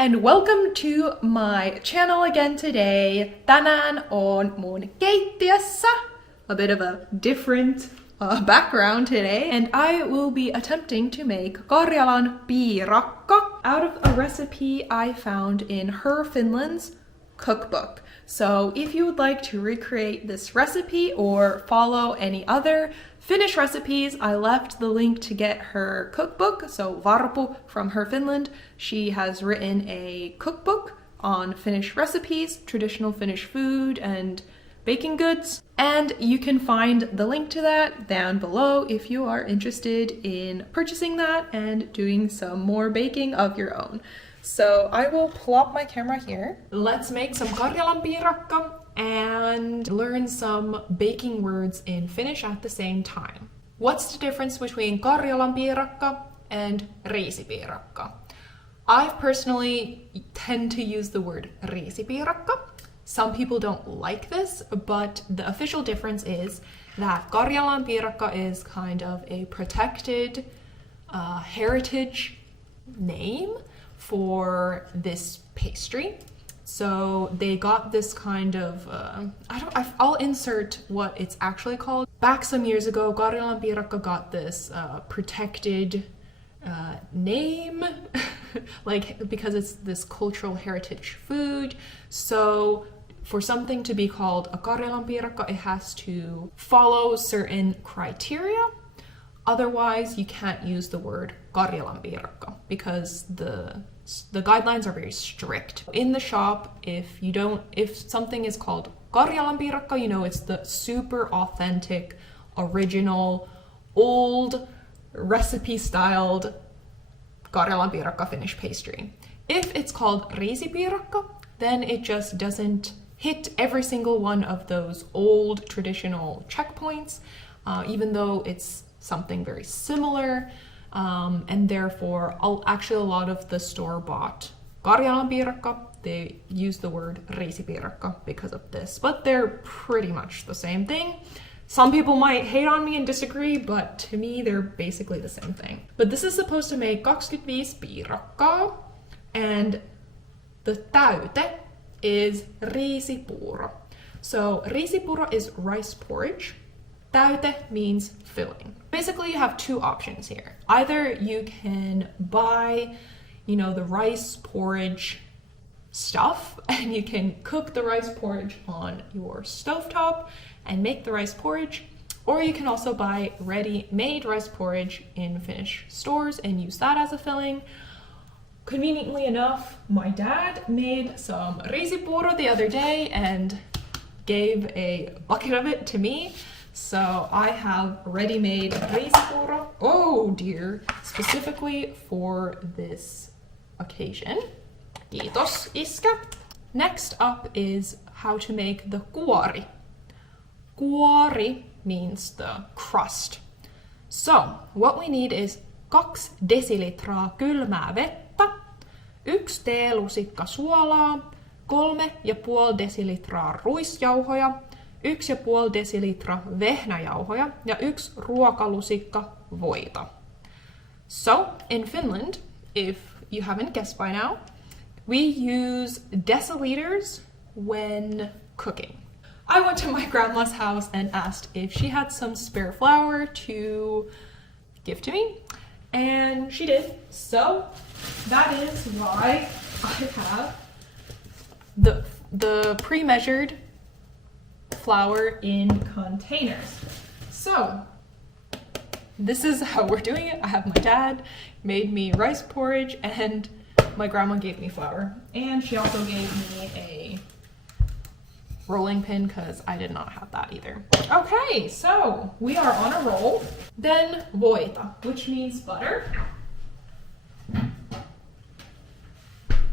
and welcome to my channel again today. Tänään on mun keittiössä. A bit of a different background today. And I will be attempting to make Karjalanpiirakka out of a recipe I found in her Finland's cookbook. So if you would like to recreate this recipe or follow any other Finnish recipes, I left the link to get her cookbook. So Varpu from her Finland, she has written a cookbook on Finnish recipes, traditional Finnish food and baking goods. And you can find the link to that down below if you are interested in purchasing that and doing some more baking of your own. So I will plop my camera here. Let's make some Karjalanpiirakka and learn some baking words in Finnish at the same time. What's the difference between Karjalanpiirakka and Riisipiirakka? I personally tend to use the word Riisipiirakka. Some people don't like this, but the official difference is that Karjalanpiirakka is kind of a protected heritage name for this pastry. So they got this kind of, I'll insert what it's actually called. Back some years ago, Karjalanpiirakka got this protected name, like because it's this cultural heritage food. So for something to be called a Karjalanpiirakka, it has to follow certain criteria. Otherwise, you can't use the word Karjalanpiirakka because the guidelines are very strict. In the shop, if something is called Karjalanpiirakka, you know it's the super authentic, original, old recipe-styled Karjalanpiirakka Finnish pastry. If it's called Riisipiirakka, then it just doesn't hit every single one of those old traditional checkpoints, even though it's something very similar, and therefore actually a lot of the store-bought Karjalanpiirakka, they use the word Riisipiirakka because of this, but they're pretty much the same thing. Some people might hate on me and disagree, but to me they're basically the same thing. But this is supposed to make 25 piirakkaa, and the täyte is riisipuuro. So riisipuuro is rice porridge. Täyte means filling. Basically, you have two options here. Either you can buy, the rice porridge stuff, and you can cook the rice porridge on your stovetop and make the rice porridge, or you can also buy ready-made rice porridge in Finnish stores and use that as a filling. Conveniently enough, my dad made some riisipuuro the other day and gave a bucket of it to me. So I have ready-made riisipuuro, oh dear, specifically for this occasion. Kiitos, iskä. Next up is how to make the kuori. Kuori means the crust. So what we need is 2 desilitraa kylmää vettä, 1 teelusikka suolaa, 3,5 desilitraa ruisjauhoja, 1,5 desilitraa vehnäjauhoja ja 1 ruokalusikka voita. So in Finland, if you haven't guessed by now, we use deciliters when cooking. I went to my grandma's house and asked if she had some spare flour to give to me, and she did. So that is why I have the pre-measured flour in containers. So this is how we're doing it. I have my dad made me rice porridge and my grandma gave me flour, and she also gave me a rolling pin because I did not have that either. Okay, so we are on a roll. Then voita, which means butter.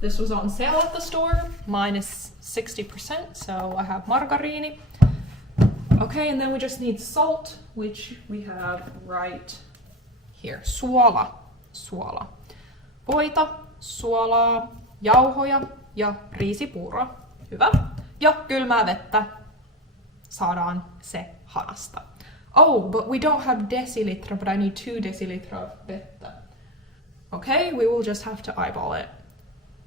This was on sale at the store, minus 60%, so I have margarine. Okay, and then we just need salt, which we have right here. Suola. Voita, suolaa, jauhoja ja riisipuuro. Hyvä. Ja kylmää vettä. Saadaan se hanasta. Oh, but we don't have desilitra, but I need 2 desilitra vettä. Okay, we will just have to eyeball it.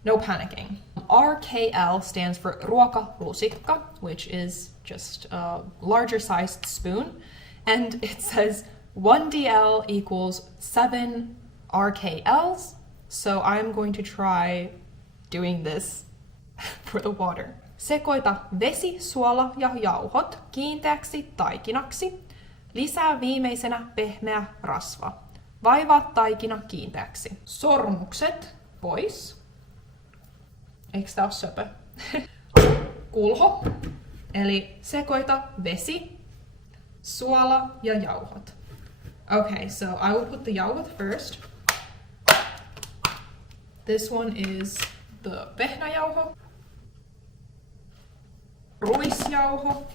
no panicking. RKL stands for ruokalusikka, which is just a larger sized spoon. And it says 1 DL equals 7 RKLs. So I'm going to try doing this for the water. Sekoita vesi, suola ja jauhot kiinteäksi taikinaksi. Lisää viimeisenä pehmeä rasva. Vaivaa taikina kiinteäksi. Sormukset pois. Eiks tää oo söpö? Kulho. Eli sekoita vesi, suola ja jauhot. Okay, so I will put the jauhot first. This one is the vehnäjauho. Ruisjauho.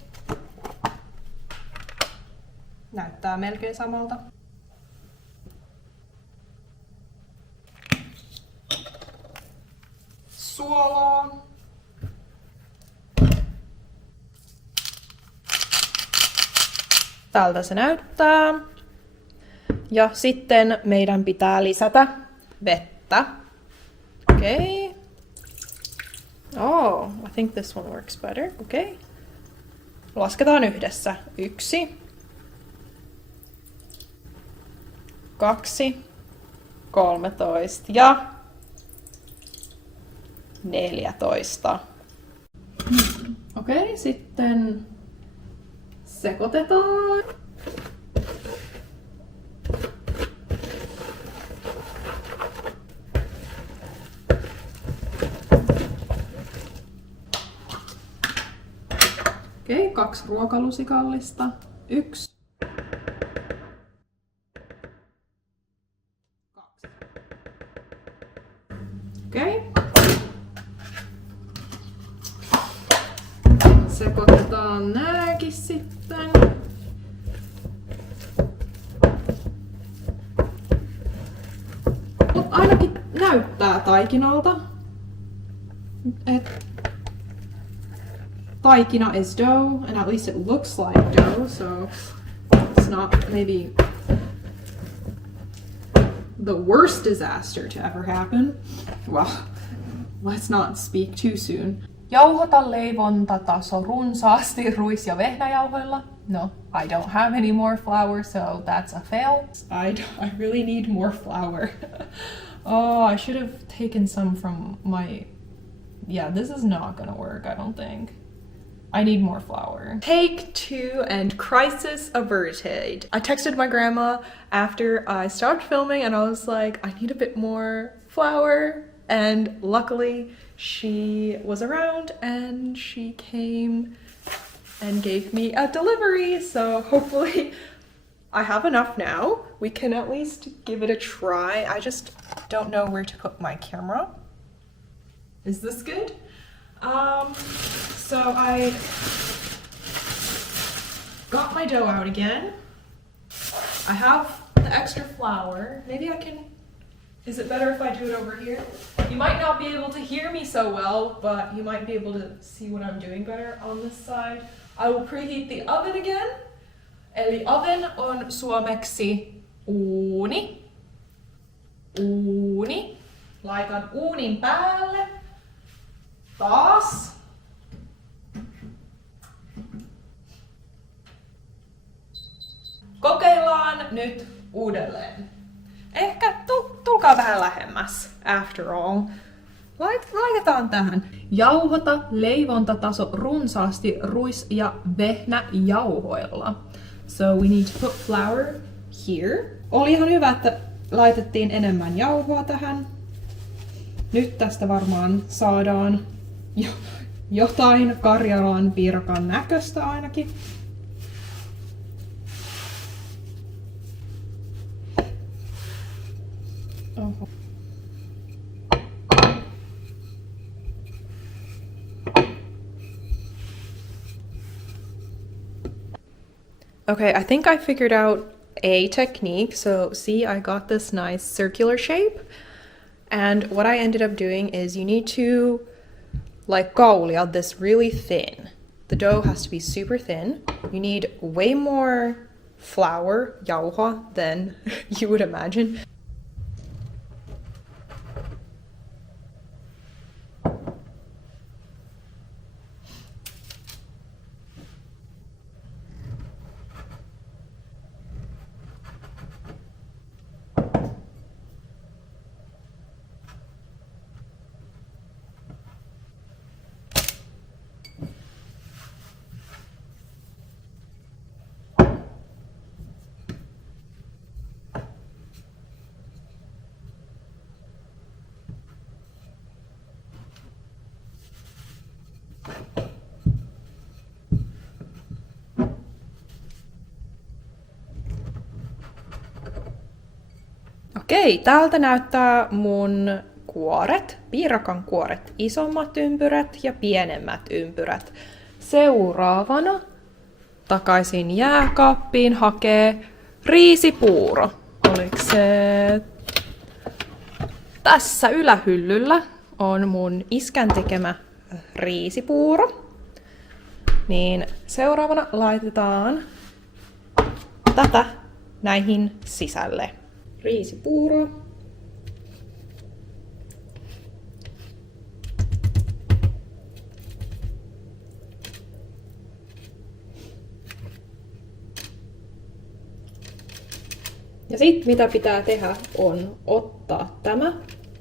Näyttää melkein samalta. Suolaa. Tältä se näyttää. Ja sitten meidän pitää lisätä vettä. Okay. Oh, I think this one works better. Okay. Lasketaan yhdessä. 1, 2, 13 ja 14. Okei, sitten sekoitetaan. Okei, 2 ruokalusikallista. 1. 2. Okei. Sekoitetaan nääkin sitten. Mut ainakin näyttää taikinalta. Taikina is dough, and at least it looks like dough, so it's not maybe the worst disaster to ever happen. Well, let's not speak too soon. Jauhota leivontataso runsaasti ruis- ja vehnäjauhoilla. No, I don't have any more flour, so that's a fail. I really need more flour. Oh, I should have taken some from my... Yeah, this is not gonna work, I don't think. I need more flour. Take 2 and crisis averted. I texted my grandma after I stopped filming and I was like, I need a bit more flour. And luckily she was around and she came and gave me a delivery. So hopefully I have enough now. We can at least give it a try. I just don't know where to put my camera. Is this good? So I got my dough out again. I have the extra flour. Maybe I can... Is it better if I do it over here? You might not be able to hear me so well, but you might be able to see what I'm doing better on this side. I will preheat the oven again. Eli oven on suomeksi uuni. Uuni. Laitan uunin päälle. Taas. Kokeillaan nyt uudelleen. Ehkä tulkaa vähän lähemmäs, after all. Laitetaan tähän. Jauhota leivontataso runsaasti ruis- ja vehnäjauhoilla. So we need to put flour here. Oli ihan hyvä, että laitettiin enemmän jauhoa tähän. Nyt tästä varmaan saadaan jotain Karjalanpiirakan näköistä ainakin. Oho. Okay, I think I figured out a technique. So see, I got this nice circular shape. And what I ended up doing is you need to like kaulia this really thin. The dough has to be super thin. You need way more flour, jauhoa, than you would imagine. Okei, täältä näyttää mun kuoret, piirakan kuoret, isommat ympyrät ja pienemmät ympyrät. Seuraavana takaisin jääkaappiin hakee riisipuuro. Oliko se tässä ylähyllyllä on mun iskän tekemä riisipuuro. Niin seuraavana laitetaan tätä näihin sisälle. Riisipuuro. Ja sitten mitä pitää tehdä on ottaa tämä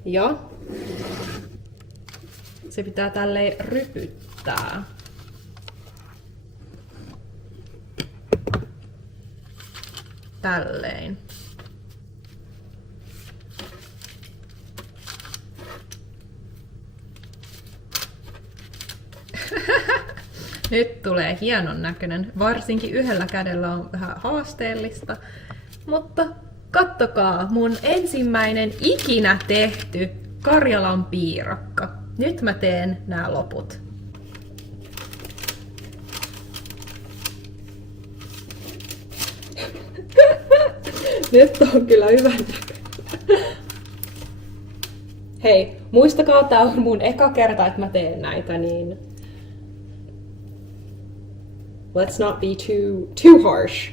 ja se pitää tälleen rypyttää. Tälleen. Nyt tulee hienon näköinen. Varsinkin yhdellä kädellä on vähän haasteellista. Mutta kattokaa, mun ensimmäinen ikinä tehty Karjalanpiirakka. Nyt mä teen nämä loput. Nyt on kyllä hyvän näköinen. Hei, muistakaa, tää on mun eka kerta, että mä teen näitä, niin let's not be too harsh.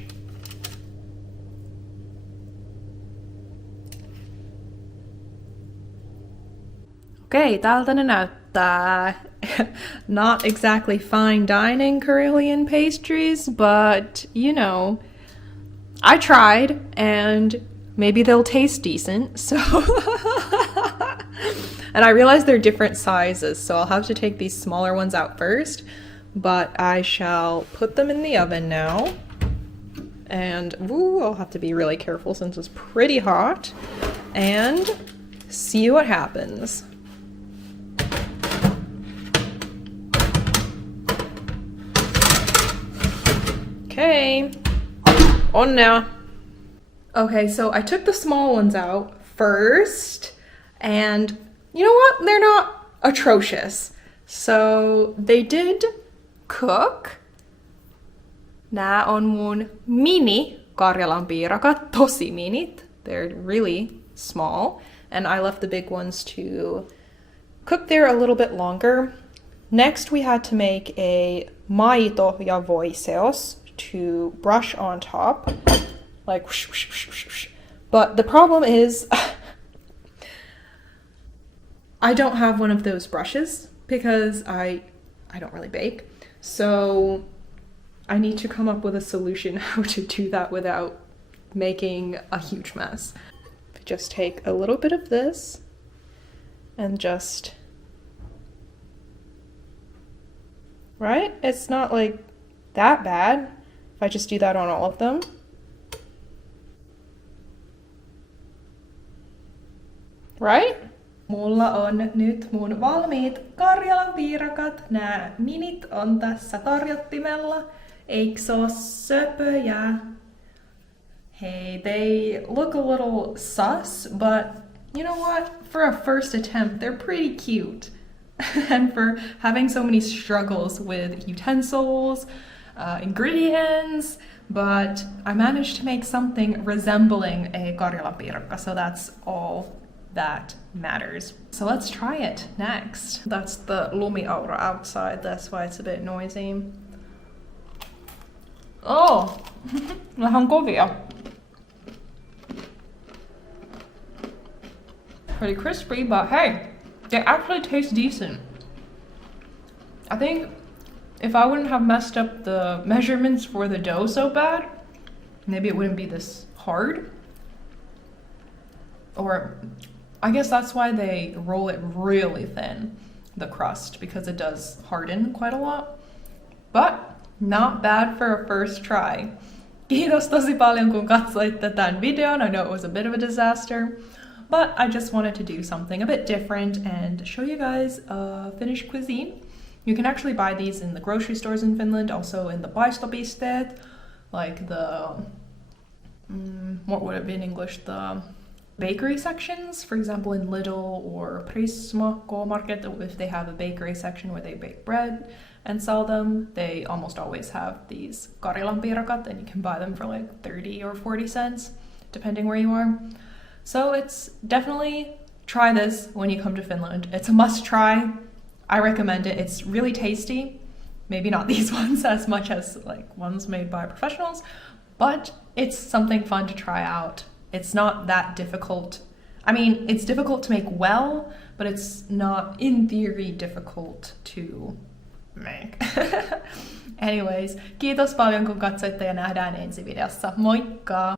Okei, tältä ne näyttää. Not exactly fine dining Karelian pastries, but you know, I tried and maybe they'll taste decent, so and I realize they're different sizes, so I'll have to take these smaller ones out first, but I shall put them in the oven now. And I'll have to be really careful since it's pretty hot, and see what happens. Okay, onnea. Okay, so I took the small ones out first, and you know what? They're not atrocious. So they did cook. Nää on mun mini Karjalanpiirakat, tosi minit. They're really small, and I left the big ones to cook there a little bit longer. Next, we had to make a maito ja voiseos to brush on top, like whoosh, whoosh, whoosh, whoosh, whoosh. But the problem is I don't have one of those brushes because I don't really bake. So I need to come up with a solution how to do that without making a huge mess. Just take a little bit of this and just, right? It's not like that bad if I just do that on all of them. Right? Mulla on nyt mun valmiit Karjalanpiirakat. Nää minit on tässä tarjottimella. Eikö se oo söpöjä? Hey, they look a little sus, but you know what? For a first attempt, they're pretty cute. And for having so many struggles with utensils, ingredients, but I managed to make something resembling a Karjalanpiirakka, so that's all that matters. So let's try it next. That's the lumiaura outside, that's why it's a bit noisy. Oh, vähän kovia. Pretty crispy, but hey, they actually taste decent. I think if I wouldn't have messed up the measurements for the dough so bad, maybe it wouldn't be this hard. Or I guess that's why they roll it really thin, the crust, because it does harden quite a lot. But not bad for a first try. Kiitos tosi paljon kun katsoitte tämän videon. I know it was a bit of a disaster, but I just wanted to do something a bit different and show you guys Finnish cuisine. You can actually buy these in the grocery stores in Finland, also in the paistopisteet, like the, what would it be in English? The bakery sections, for example in Lidl or Prisma K-Market, if they have a bakery section where they bake bread and sell them, they almost always have these Karjalanpiirakat, and you can buy them for like 30 or 40 cents, depending where you are. So it's definitely, try this when you come to Finland. It's a must try. I recommend it. It's really tasty. Maybe not these ones as much as like ones made by professionals, but it's something fun to try out. It's not that difficult. I mean, it's difficult to make well, but it's not, in theory, difficult to make. Anyways, kiitos paljon kun katsoitte ja nähdään ensi videossa. Moikka!